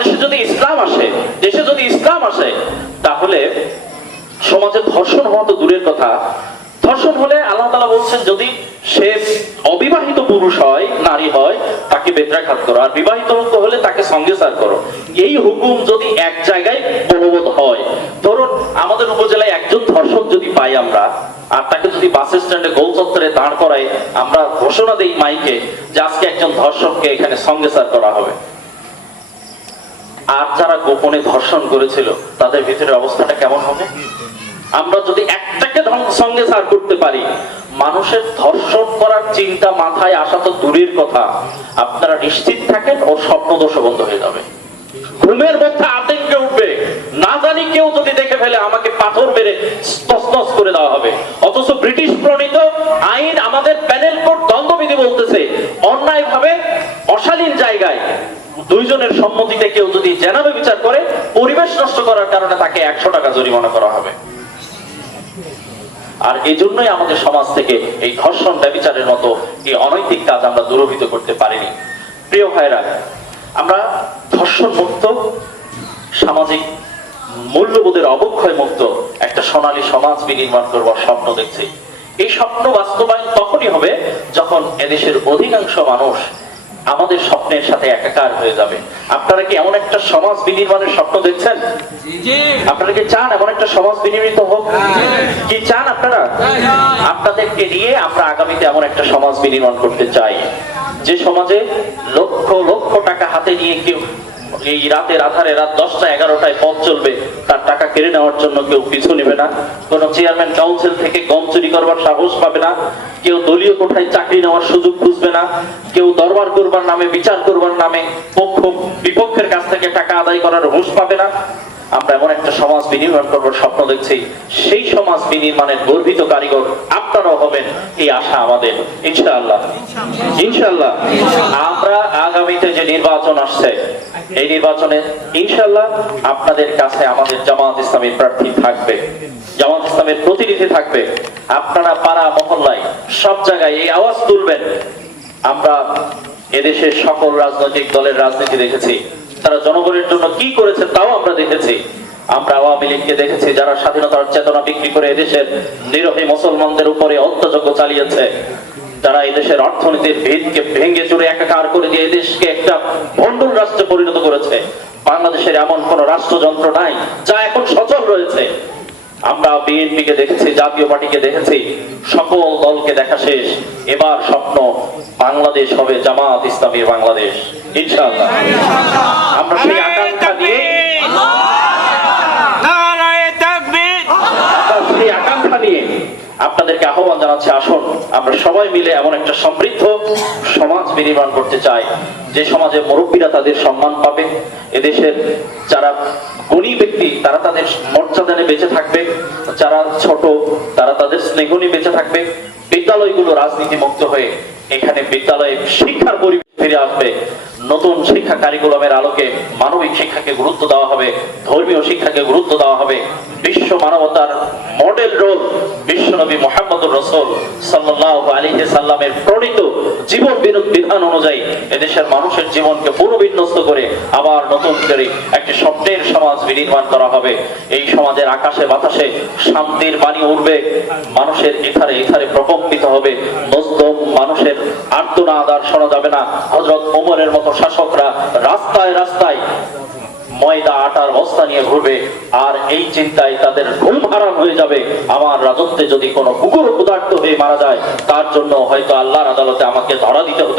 বাংলাদেশে যদি ইসলাম আসে, দেশে যদি ইসলাম আসে, তাহলে সমাজে ধর্ষণ হওয়া তো দূরের কথা, ধর্ষণ হলে আল্লাহ তাআলা বলছেন যদি সে অবিবাহিত পুরুষ হয়, নারী হয়, তাকে বেত্রাঘাত করো, আর বিবাহিত লোক হলে তাকে সঙ্গেসার করো। এই হুকুম যদি এক জায়গায় বলবৎ হয়, ধরুন আমাদের উপজেলায় একজন ধর্ষক যদি পাই আমরা, আর তাকে যদি বাস স্ট্যান্ডে গোল চত্বরে দাঁড় করাই, আমরা ঘোষণা দেই মাইকে যে আজকে একজন ধর্ষককে এখানে সঙ্গেসার করা হবে, আর যারা গোপনে ধর্ষণ করেছিল তাদের ভিতরে অবস্থাটা কেমন হবে? আমরা যদি একটাকে সঙ্গে সার করতে পারি, মানুষের ধর্ষণ করার চিন্তা মাথায় আসা তো দূরের কথা, আপনারা নিশ্চিত থাকেন ওর স্বপ্নদোষ বন্ধ হয়ে যাবে, ঘুমের মধ্যে আতঙ্কে উঠবে, না জানি কেউ যদি দেখে ফেলে আমাকে পাথর মেরে তছনছ করে দেওয়া হবে। অথচ ব্রিটিশ প্রণীত আইন, আমাদের প্যানেল কোড দণ্ডবিধি বলতেছে অন্যায় ভাবে অশালীন জায়গায় দুইজনের সম্মতিতে কেউ যদি জেনাবে বিচার করে, পরিবেশ নষ্ট করার কারণে তাকে 100 টাকা জরিমানা করা হবে। আর এই জন্যই আমাদের সমাজ থেকে এই ধর্ষণ ব্যভিচারের মতো এই অনৈতিক কাজ আমরা দূরীভূত করতে পারিনি। প্রিয় ভাইরা, আমরা ধর্ষণ মুক্ত, সামাজিক মূল্যবোধের অবক্ষয় মুক্ত একটা সোনালী সমাজ বিনির্মাণ করবার স্বপ্ন দেখছি। এই স্বপ্ন বাস্তবায়ন তখনই হবে যখন এদেশের অধিকাংশ মানুষ আমাদের স্বপ্নের সাথে একাকার হয়ে যাবে। আপনারা কি এমন একটা সমাজ বিনির্মাণের স্বপ্ন দেখছেন? আপনারা কি চান এমন একটা সমাজ বিনির্মিত হোক? কি চান আপনারা? আপনাদেরকে নিয়ে আমরা আগামীতে এমন একটা সমাজ বিনির্মাণ করতে চাই, যে সমাজে লক্ষ লক্ষ টাকা হাতে নিয়ে কেউ এই রাতের আধারে রাত 10টা 11টায় পথ চলবে, তার টাকা কেড়ে নেওয়ার জন্য কেউ পিছু নেবে না, কোন চেয়ারম্যান কাউন্সিল থেকে গম চুরি করবার সাহস পাবে না, কেউ দলীয় কোঠায় চাকরি নেওয়ার সুযোগ খুঁজবে না, কেউ দরবার করবার নামে, বিচার করবার নামে পক্ষ বিপক্ষের কাছ থেকে টাকা আদায় করার হুঁশ পাবে না। আমরা এমন একটা সমাজ বিনির্মাণ করবার স্বপ্ন দেখছি, সেই সমাজ বিনির্মাণের গর্বিত কারিগর আপনারাও হবেন, এই আশা আমাদের। ইনশাআল্লাহ ইনশাআল্লাহ আমরা আগামীতে যে নির্বাচন আসছে, এই নির্বাচনে ইনশাআল্লাহ আপনাদের কাছে আমাদের জামাত ইসলামীর প্রার্থী থাকবে, জামাত ইসলামের প্রতিনিধি থাকবে। আপনারা পাড়া মহল্লায় সব জায়গায় এই আওয়াজ তুলবেন। আমরা এদেশের সকল রাজনৈতিক দলের রাজনীতি দেখেছি, তারা জনগণের জন্য কি করেছে তাও আমরা দেখেছি। আমরা আওয়ামী লীগকে দেখেছি যারা স্বাধীনতার চেতনা বিক্রি করে এদেশের নিরীহ মুসলমানদের উপরে হত্যাযজ্ঞ চালিয়েছে, যারা এদেশের অর্থনীতির ভিতকে ভেঙে চুরে একাকার করে দিয়ে এদেশকে একটা ভণ্ডুল রাষ্ট্রে পরিণত করেছে। বাংলাদেশের এমন কোন রাষ্ট্রযন্ত্র নাই যা এখন সচল রয়েছে। আমরা বিএনপিকে দেখেছি, জাতীয় পার্টিকে দেখেছি, সকল দলকে দেখা শেষ। এবার স্বপ্ন বাংলাদেশ হবে জামাত ইসলামী বাংলাদেশ, ইনশাআল্লাহ। আমরা সেই আকাঙ্ক্ষা নিয়ে আপনাদেরকে আহ্বান জানাচ্ছি, আসুন আমরা সবাই মিলে এমন একটা সমৃদ্ধ সমাজ বিনির্মাণ করতে চাই, যে সমাজে মুরব্বীরা তাদের সম্মান পাবে, এদেশের যারা গুণী ব্যক্তি তারা তাদের মর্যাদা নিয়ে বেঁচে থাকবে, যারা ছোট তারা তাদের স্নেহ নিয়ে বেঁচে থাকবে। বিদ্যালয়গুলো রাজনীতি মুক্ত হয়ে এখানে বিদ্যালয়ে শিক্ষার পরিবেশ ফিরে আসবে। নতুন শিক্ষা কারিকুলামের আলোকে মানবিক শিক্ষাকে গুরুত্ব দেওয়া হবে, ধর্মীয় শিক্ষাকে গুরুত্ব দেওয়া হবে। বিশ্ব মানবতার মডেল রোল বিশ্বনবী মুহাম্মদুর রাসূল সাল্লাল্লাহু আলাইহি সাল্লামের প্রণীত জীবন বিধান অনুযায়ী এদেশের মানুষের জীবনকে পুনর্বিন্যস্ত করে আবার নতুন করে একটি স্বপ্নের সমাজ বিনির্মাণ করা হবে। এই সমাজের আকাশে বাতাসে শান্তির বাণী উঠবে, মানুষের এথারে এথারে প্রকম্পিত হবে, মজলুম মানুষের আর্তনাদ আর শোনা যাবে না। হযরত ওমরের মতো শাসকরা রাস্তায় রাস্তায় ময়দা আটার বস্তা নিয়ে ঘুরবে, আর এই চিন্তায় তাদের ঘুম হারাম হয়ে যাবে। আমার রাজত্বে যদি কোনো কুকুর ক্ষুধার্ত হয়ে মারা যায়, তার জন্য হয়তো আল্লাহর আদালতে আমাকে ধরা দিতে হতে